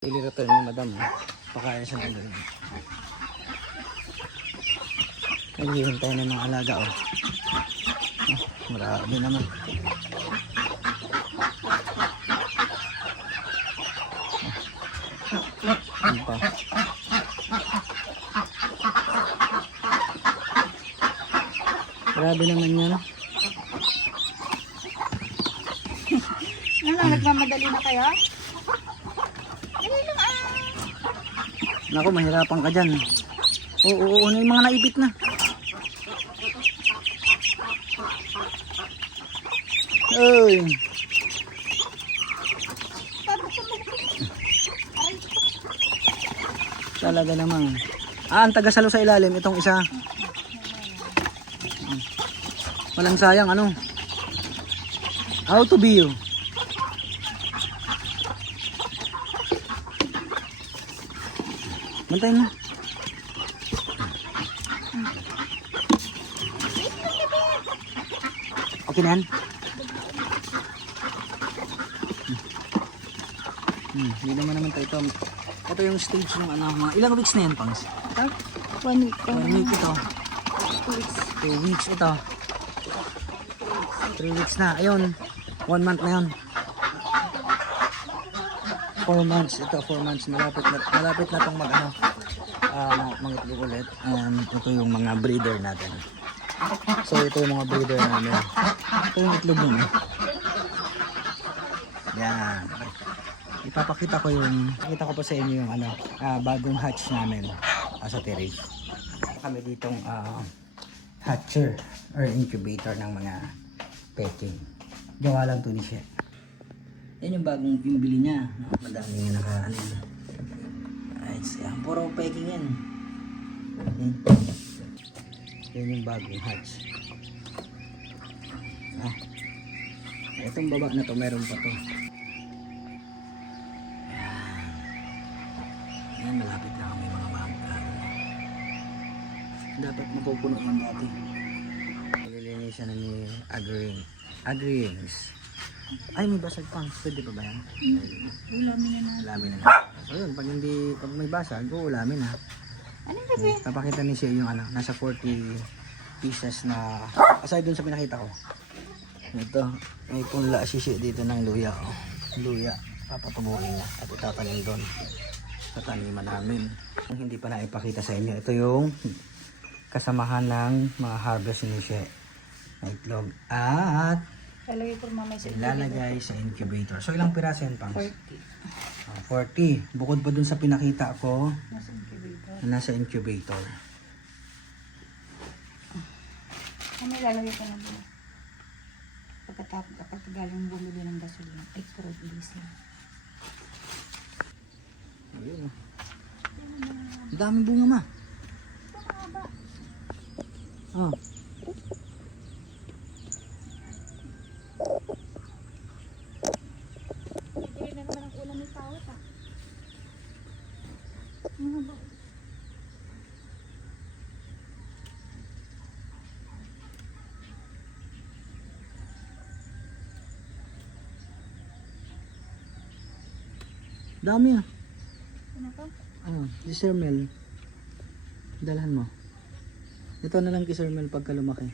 Ilirato ni madam. Pakain siya ng ganun. Naghihintay na ng alaga. Oh. Marami naman. Ano pa? Grabe naman yan. Nagmamadali na kayo? Naku, mahirapan ka dyan. Oo, ano yung mga naibit na. Uy. Talaga naman. Ang tagasalo sa ilalim, itong isa. Walang sayang, ano? How to be you? Bantayin mo. Okay na yan? Hindi naman tayo ito. Ito yung stage ng ano, mga ilang weeks na yan, Pangs? 1 week. 1 week ito. 2 weeks. 2 weeks ito. 3 weeks na. Ayun. 1 month na yun. 4 months. Ito 4 months. Malapit na itong mag-itlog ulit. And ito yung mga breeder natin. So ito yung mga breeder namin. Ito yung itlog nyo. Yan. Ipapakita ko pa sa inyo yung bagong hatch namin sa terrace. Kami ditong hatcher or incubator ng mga peking. Gawa lang to ni Shek. Yan yung bagong bili niya. Madami nga naka puro peking yan. Yan yung bagong hatch. Itong baba na to meron pa to. Yan, malapit na kami mga bangka. Dapat mapupuno man dati. Nililinisan na ni Agrings. Ay, may basag pang. Pwede pa ba yan? Ulamin na. So yun, pag may basag, ulamin na. Anong gabi? Papakita ni siya yung nasa 40 pieces na, aside dun sa pinakita ko. Ito, may punla si siya dito ng luya. Oh. Luya, papatubuhin niya at itatanim doon sa taniman namin. Kung hindi pa naipakita sa inyo, ito yung kasamahan ng mga harvest ni siya na itlog at ilalagay sa incubator. So ilang piraso yan, Pangs? 40. Bukod pa dun sa pinakita ko nasa incubator. Ano ilalagay ko na doon? Kapag galing bumili ng gasolina, ay puro diesel. Ayun. Ang daming bunga, ma. Oh. Hindi na naman ang ulam ni Tawat Ano ba? Dami ah. Ano to? Si Sir Mel. Dalhan mo. Ito na lang kay Sir Mel pagka lumaki.